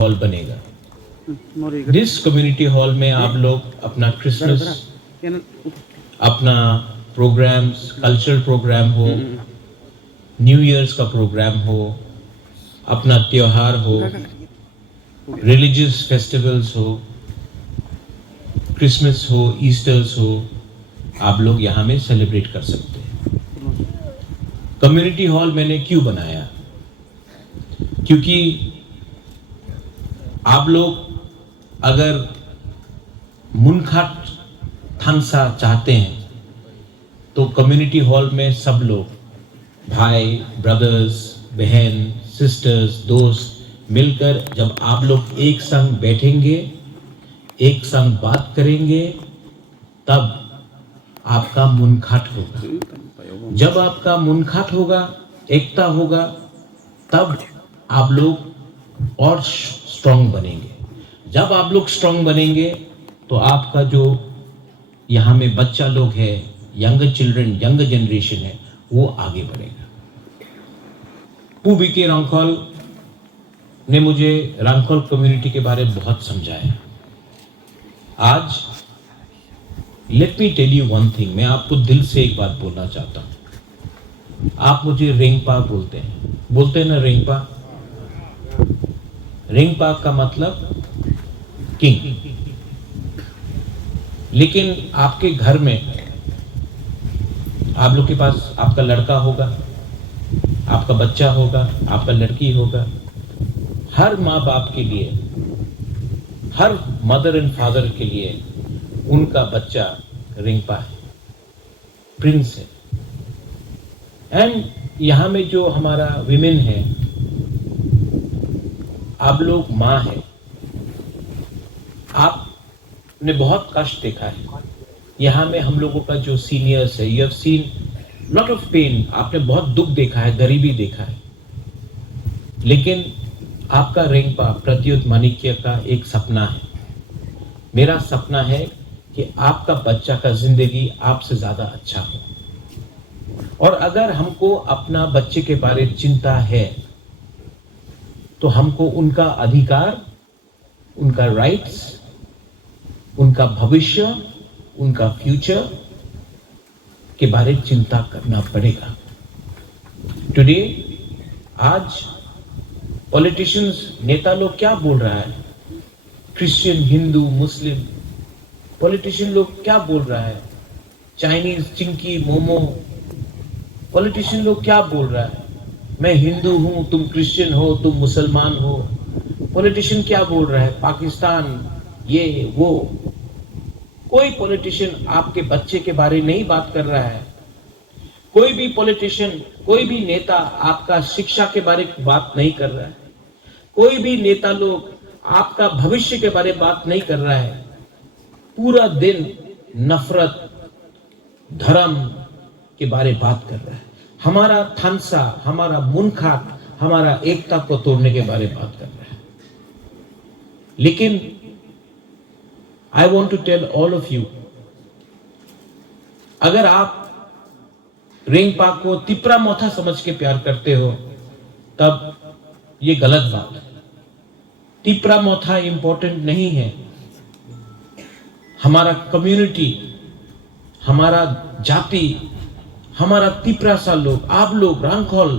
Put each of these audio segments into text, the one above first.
Hall बनेगा। जिस community hall में आप लोग अपना क्रिसमस, अपना प्रोग्राम्स, कल्चरल प्रोग्राम हो, न्यू ईयर्स का प्रोग्राम हो, अपना त्योहार हो, रिलीजियस फेस्टिवल्स हो, क्रिसमस हो, ईस्टर्स हो, आप लोग यहाँ में सेलिब्रेट कर सकते हैं। कम्युनिटी हॉल मैंने क्यों बनाया? क्योंकि आप लोग अगर मुनखाट थानसा चाहते हैं तो कम्युनिटी हॉल में सब लोग भाई, ब्रदर्स, बहन, सिस्टर्स, दोस्त मिलकर जब आप लोग एक संग बैठेंगे, एक संग बात करेंगे, तब आपका मुनखाट होगा। जब आपका मुनखाट होगा, एकता होगा, तब आप लोग और स्ट्रांग बनेंगे। जब आप लोग स्ट्रांग बनेंगे तो आपका जो यहाँ में बच्चा लोग है, यंग चिल्ड्रन, यंग जनरेशन है, वो आगे बढ़ेगा। पू बीके रांखोल ने मुझे रांखोल कम्युनिटी के बारे में बहुत समझाया। आज let me tell you one thing, मैं आपको दिल से एक बात बोलना चाहता हूं। आप मुझे रेंगपा बोलते हैं ना, रेंगपा। रेंगपा का मतलब किंग। लेकिन आपके घर में आप लोग के पास आपका लड़का होगा, आपका बच्चा होगा, आपका लड़की होगा। हर माँ बाप के लिए, हर मदर एंड फादर के लिए उनका बच्चा रिंगपा है, प्रिंस है। एंड यहाँ में जो हमारा विमेन है, आप लोग माँ है। आपने बहुत कष्ट देखा है। यहाँ में हम लोगों का जो सीनियर्स है, you have seen lot of pain. आपने बहुत दुख देखा है, गरीबी देखा है। लेकिन आपका रेंगपा प्रत्युत माणिक्य का एक सपना है। मेरा सपना है कि आपका बच्चा का जिंदगी आपसे ज्यादा अच्छा हो। और अगर हमको अपना बच्चे के बारे में चिंता है तो हमको उनका अधिकार, उनका राइट्स, उनका भविष्य, उनका फ्यूचर के बारे में चिंता करना पड़ेगा। टुडे, आज पॉलिटिशियंस, नेता लोग क्या बोल रहा है? क्रिश्चियन, हिंदू, मुस्लिम पॉलिटिशियन लोग क्या बोल रहा है? चाइनीज, चिंकी, मोमो पॉलिटिशियन लोग क्या बोल रहा है? मैं हिंदू हूं, तुम क्रिश्चियन हो, तुम मुसलमान हो। पॉलिटिशियन क्या बोल रहा है? पाकिस्तान, ये वो। कोई पॉलिटिशियन आपके बच्चे के बारे में नहीं बात कर रहा है। कोई भी पॉलिटिशियन, कोई भी नेता आपका शिक्षा के बारे में बात नहीं कर रहा है। कोई भी नेता लोग आपका भविष्य के बारे में बात नहीं कर रहा है। पूरा दिन नफरत, धर्म के बारे में बात कर रहा है। हमारा थानसा, हमारा मुनखाट, हमारा एकता को तोड़ने के बारे में बात कर रहा है। लेकिन I want to tell all of you, अगर आप रेंगपा को तिपरा मोथा समझ के प्यार करते हो, तब ये गलत बात है। तिपरा मोथा इंपॉर्टेंट नहीं है। हमारा कम्युनिटी, हमारा जाति, हमारा तिपरा सा लोग, आप लोग, रांखोल,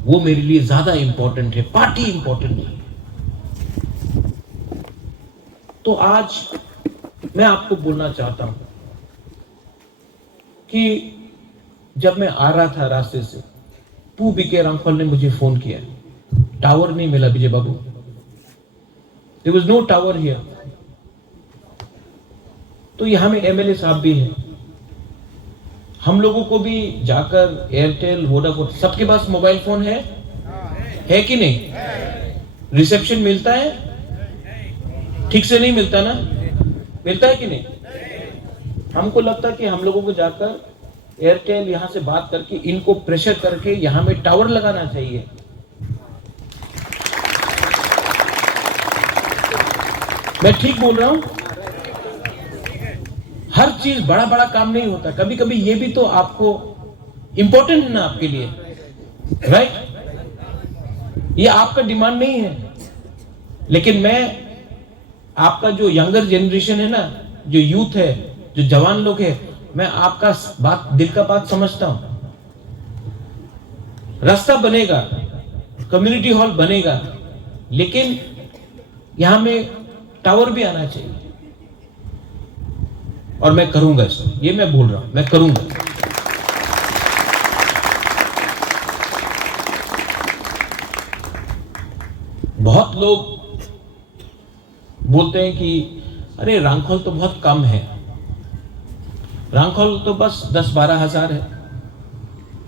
वो मेरे लिए ज्यादा इंपॉर्टेंट है। पार्टी इंपॉर्टेंट नहीं है। तो आज मैं आपको बोलना चाहता हूं कि जब मैं आ रहा था रास्ते से, पू बीके रांखोल ने मुझे फोन किया। टावर नहीं मिला Vijay Babu, there was no tower here. तो यहां में एमएलए साहब भी हैं। हम लोगों को भी जाकर एयरटेल, वोडाफोन, सबके पास मोबाइल फोन है कि नहीं? रिसेप्शन मिलता है? ठीक से नहीं मिलता ना? मिलता है कि नहीं? हमको लगता है कि हम लोगों को जाकर एयरटेल यहां से बात करके इनको प्रेशर करके यहां में टावर लगाना चाहिए। मैं ठीक बोल रहा हूं? हर चीज बड़ा बड़ा काम नहीं होता। कभी कभी ये भी तो आपको इंपॉर्टेंट है ना आपके लिए, राइट? ये आपका डिमांड नहीं है। लेकिन मैं आपका जो यंगर जनरेशन है ना, जो यूथ है, जो जवान लोग है, मैं आपका बात, दिल का बात समझता हूं। रास्ता बनेगा, कम्युनिटी हॉल बनेगा, लेकिन यहां में टावर भी आना चाहिए। और मैं करूंगा इसको, ये मैं बोल रहा हूं, मैं करूंगा। बहुत लोग बोलते हैं कि अरे रांखोल तो बहुत कम है, रांखोल तो बस 10-12 हजार है,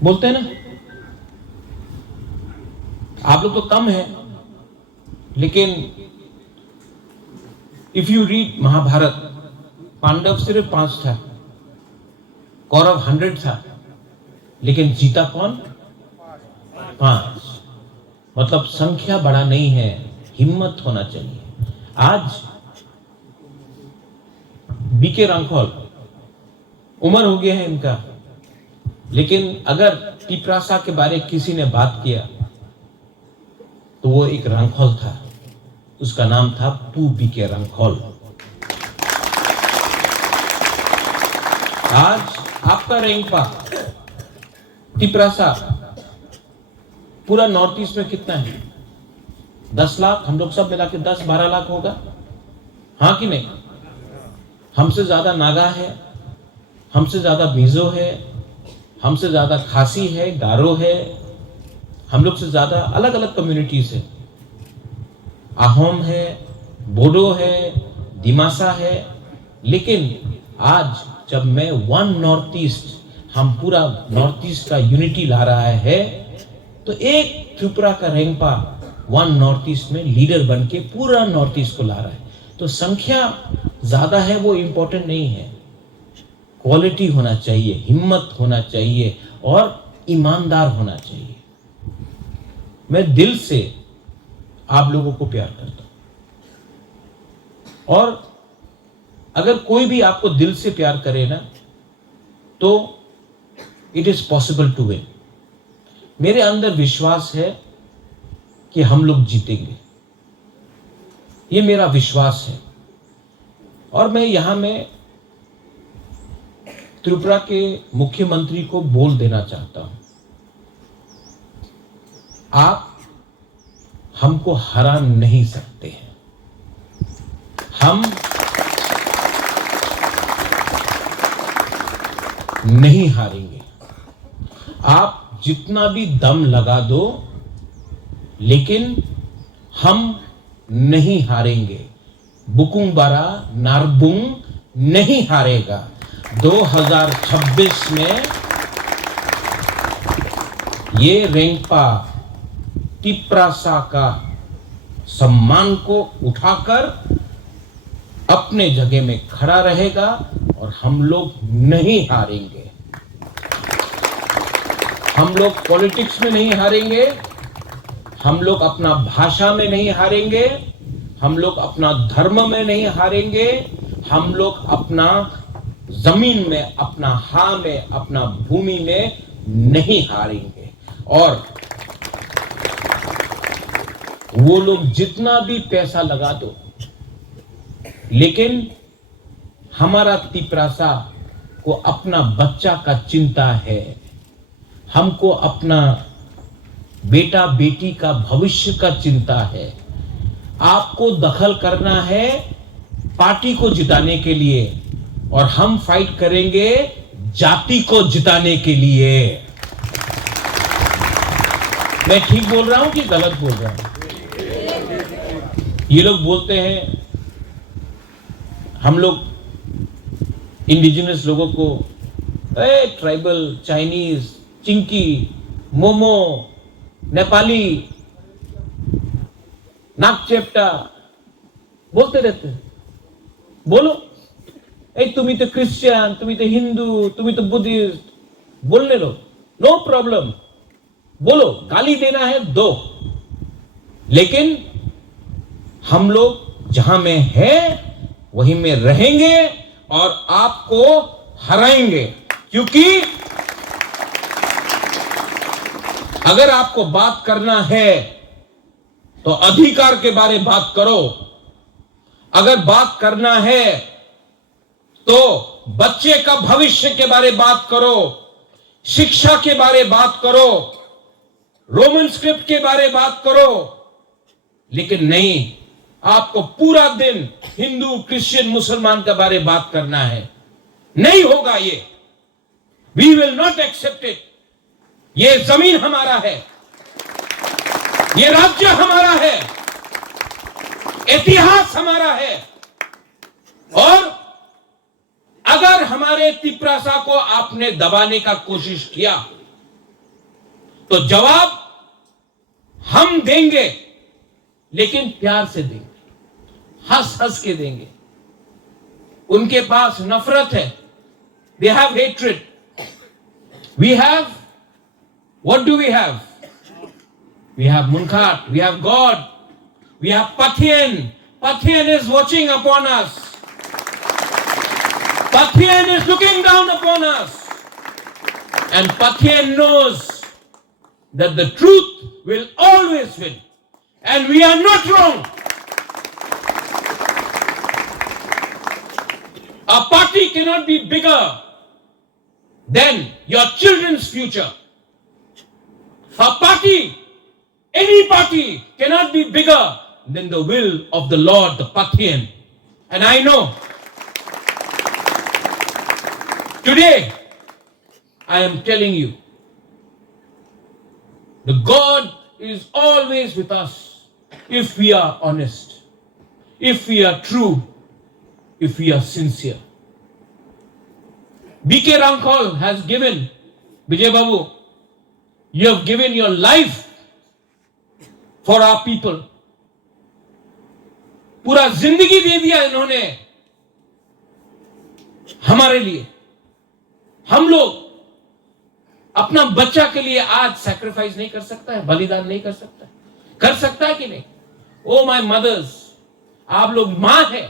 बोलते हैं ना, आप लोग तो कम है। लेकिन if you read Mahabharata, Pandava सिर्फ 5 था, कौरव 100 था, लेकिन जीता कौन? 5। मतलब संख्या बड़ा नहीं है, हिम्मत होना चाहिए। आज बीके रांखोल उम्र हो गया है इनका, लेकिन अगर टिपरासा के बारे किसी ने बात किया तो वो एक रांखोल था, उसका नाम था पू बीके रांखोल। आज आपका रेंगपा, टिपरासा पूरा नॉर्थ ईस्ट में कितना है? 10 लाख, हम लोग सब मिला के 10-12 लाख होगा, हाँ कि नहीं? हमसे ज्यादा नागा है, हमसे ज्यादा मिजो है, हमसे ज्यादा खासी है, गारो है, हम लोग से ज्यादा अलग अलग कम्युनिटीज है, आहोम है, बोडो है, दिमासा है। लेकिन आज जब मैं वन नॉर्थ ईस्ट, हम पूरा नॉर्थ ईस्ट का यूनिटी ला रहा है, तो एक त्रिपुरा का रेंगपा वन नॉर्थ ईस्ट में लीडर बन के पूरा नॉर्थ ईस्ट को ला रहा है। तो संख्या ज्यादा है वो इंपॉर्टेंट नहीं है, क्वालिटी होना चाहिए, हिम्मत होना चाहिए और ईमानदार होना चाहिए। मैं दिल से आप लोगों को प्यार करता हूं, और अगर कोई भी आपको दिल से प्यार करे ना, तो it is possible to win. मेरे अंदर विश्वास है कि हम लोग जीतेंगे, ये मेरा विश्वास है। और मैं यहां में त्रिपुरा के मुख्यमंत्री को बोल देना चाहता हूं, आप हमको हरा नहीं सकते हैं। हम नहीं हारेंगे। आप जितना भी दम लगा दो, लेकिन हम नहीं हारेंगे। बुकुंग बारा नारबुंग नहीं हारेगा। 2026 में ये रेंगपा टिपरासा का सम्मान को उठाकर अपने जगह में खड़ा रहेगा और हम लोग नहीं हारेंगे। हम लोग पॉलिटिक्स में नहीं हारेंगे, हम लोग अपना भाषा में नहीं हारेंगे, हम लोग अपना धर्म में नहीं हारेंगे, हम लोग अपना जमीन में, अपना हा में, अपना भूमि में नहीं हारेंगे। और वो लोग जितना भी पैसा लगा दो, लेकिन हमारा टिपरासा को अपना बच्चा का चिंता है, हमको अपना बेटा बेटी का भविष्य का चिंता है। आपको दखल करना है पार्टी को जिताने के लिए, और हम फाइट करेंगे जाति को जिताने के लिए। मैं ठीक बोल रहा हूं कि गलत बोल रहा हूं? ये लोग बोलते हैं, हम लोग इंडिजिनस लोगों को ट्राइबल, चाइनीज, चिंकी, मोमो, नेपाली, नागचेप्टा बोलते रहते हैं। बोलो, तुम्ही तो क्रिश्चियन, तुम्ही तो हिंदू, तुम्ही तो बुद्धिस्ट, बोलने लो, नो प्रॉब्लम, बोलो, गाली देना है दो, लेकिन हम लोग जहां में है वहीं में रहेंगे और आपको हराएंगे। क्योंकि अगर आपको बात करना है तो अधिकार के बारे में बात करो। अगर बात करना है तो बच्चे का भविष्य के बारे में बात करो, शिक्षा के बारे में बात करो, रोमन स्क्रिप्ट के बारे में बात करो। लेकिन नहीं, आपको पूरा दिन हिंदू, क्रिश्चियन, मुसलमान के बारे में बात करना है। नहीं होगा ये। We will not accept it. ये जमीन हमारा है, ये राज्य हमारा है, इतिहास हमारा है। और अगर हमारे तिपरासा को आपने दबाने का कोशिश किया तो जवाब हम देंगे, लेकिन प्यार से देंगे, हंस हंस के देंगे। उनके पास नफरत है, they have hatred. We have, what do we have? We have Munkhat, we have God, we have Pathian. Pathian is watching upon us. Pathian is looking down upon us. And Pathian knows that the truth will always win. And we are not wrong. A party cannot be bigger than your children's future. A party, any party cannot be bigger than the will of the Lord, the Pathian. And I know today I am telling you, the God is always with us if we are honest, if we are true, if we are sincere. B.K. Ramkhal has given, Vijay Babu, you have given your life for our people. पूरा जिंदगी दे दिया इन्होंने हमारे लिए। हम लोग अपना बच्चा के लिए आज सैक्रिफाइस नहीं कर सकता है, बलिदान नहीं कर सकता है? कर सकता है कि नहीं? ओ माय मदर्स, आप लोग मां है।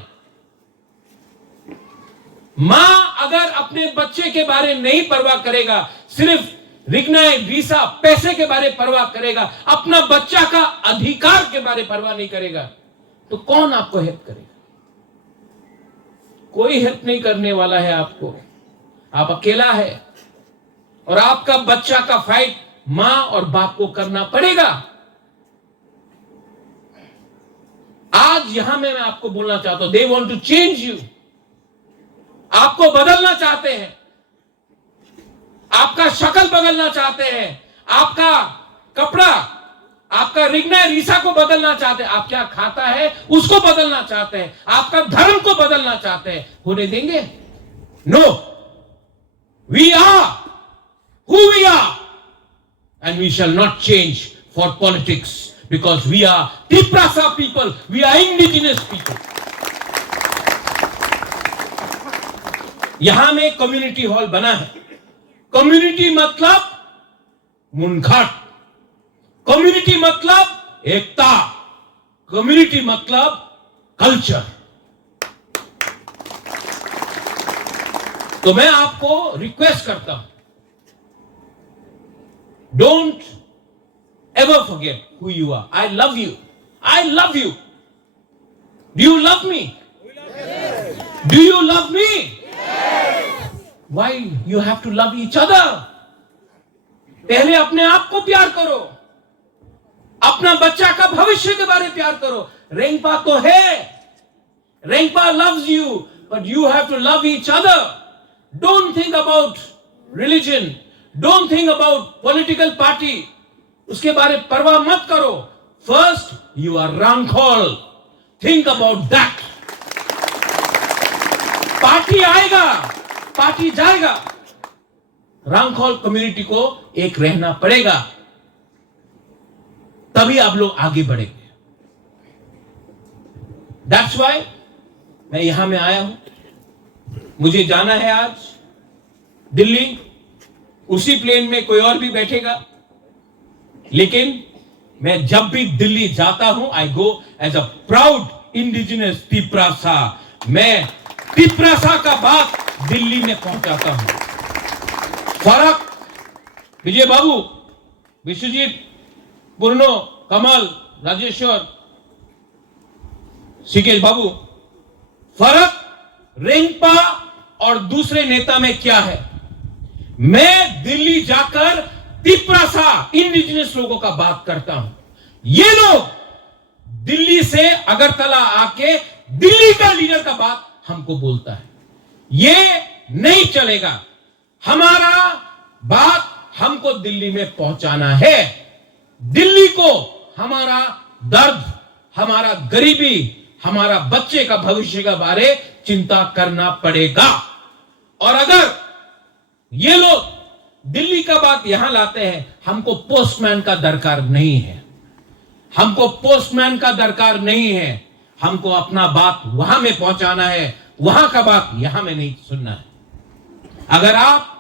मां अगर अपने बच्चे के बारे में नहीं परवाह करेगा, सिर्फ रिग्नाए वीसा पैसे के बारे परवाह करेगा, अपना बच्चा का अधिकार के बारे परवाह नहीं करेगा, तो कौन आपको हेल्प करेगा? कोई हेल्प नहीं करने वाला है आपको। आप अकेला है और आपका बच्चा का फाइट मां और बाप को करना पड़ेगा। आज यहां में मैं आपको बोलना चाहता हूं, they want to change you. आपको बदलना चाहते हैं, आपका शक्ल बदलना चाहते हैं, आपका कपड़ा, आपका रिग्ना रीसा को बदलना चाहते हैं, आप क्या खाता है उसको बदलना चाहते हैं, आपका धर्म को बदलना चाहते हैं। होने देंगे? No, we are who we are and we shall not change for politics because we are Tiprasa people, we are indigenous people. यहां में कम्युनिटी हॉल बना है। कम्युनिटी मतलब मुनघाट, कम्युनिटी मतलब एकता, कम्युनिटी मतलब कल्चर। तो मैं आपको रिक्वेस्ट करता हूं, don't ever forget who you are. I love you. I love you. Do you love me? Yes. Do you love me? Yes. Why you have to love each other? पहले अपने आप को प्यार करो, अपना बच्चा का भविष्य के बारे में प्यार करो। रेंगपा तो है, रेंगपा loves you, but you have to love each other. Don't think about religion. Don't think about political party. उसके बारे में परवाह मत करो। First, you are Ramkhal. Think about that. Party आएगा, पार्टी जाएगा, रामखोल कम्युनिटी को एक रहना पड़ेगा, तभी आप लोग आगे बढ़ेंगे। That's why मैं यहां में आया हूं। मुझे जाना है आज दिल्ली, उसी प्लेन में कोई और भी बैठेगा, लेकिन मैं जब भी दिल्ली जाता हूं, I go as a proud indigenous Tiprasa. मैं तिपरासा का बात दिल्ली में पहुंचाता हूं। फर्क विजय बाबू, विश्वजीत, पूर्णो, कमल, राजेश्वर, सिकेश बाबू, फर्क रेंगपा और दूसरे नेता में क्या है? मैं दिल्ली जाकर तिपरासा इंडिजिनस लोगों का बात करता हूं। ये लोग दिल्ली से अगरतला आके दिल्ली का लीडर का बात हमको बोलता है। ये नहीं चलेगा। हमारा बात हमको दिल्ली में पहुंचाना है। दिल्ली को हमारा दर्द, हमारा गरीबी, हमारा बच्चे का भविष्य के बारे चिंता करना पड़ेगा। और अगर ये लोग दिल्ली का बात यहां लाते हैं, हमको पोस्टमैन का दरकार नहीं है। हमको पोस्टमैन का दरकार नहीं है। हमको अपना बात वहां में पहुंचाना है, वहां का बात यहां में नहीं सुनना है। अगर आप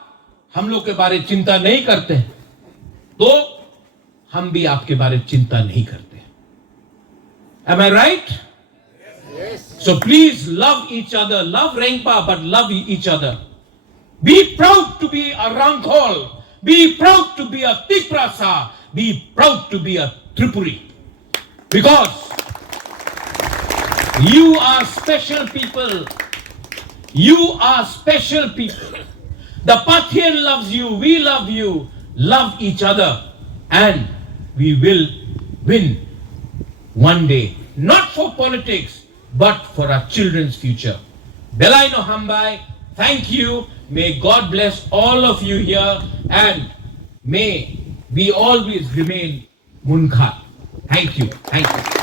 हम लोग के बारे चिंता नहीं करते हैं, तो हम भी आपके बारे चिंता नहीं करते। Am I right? Yes. So please love each other. Love Rengpa, but love each other. Be proud to be a Rangkhol. Be proud to be a Tiprasa. Be proud to be a Tripuri. Because you are special people. You are special people. The Pathian loves you. We love you. Love each other. And we will win one day. Not for politics, but for our children's future. Belaino Hambai, thank you. May God bless all of you here, and may we always remain Munkhat. Thank you. Thank you.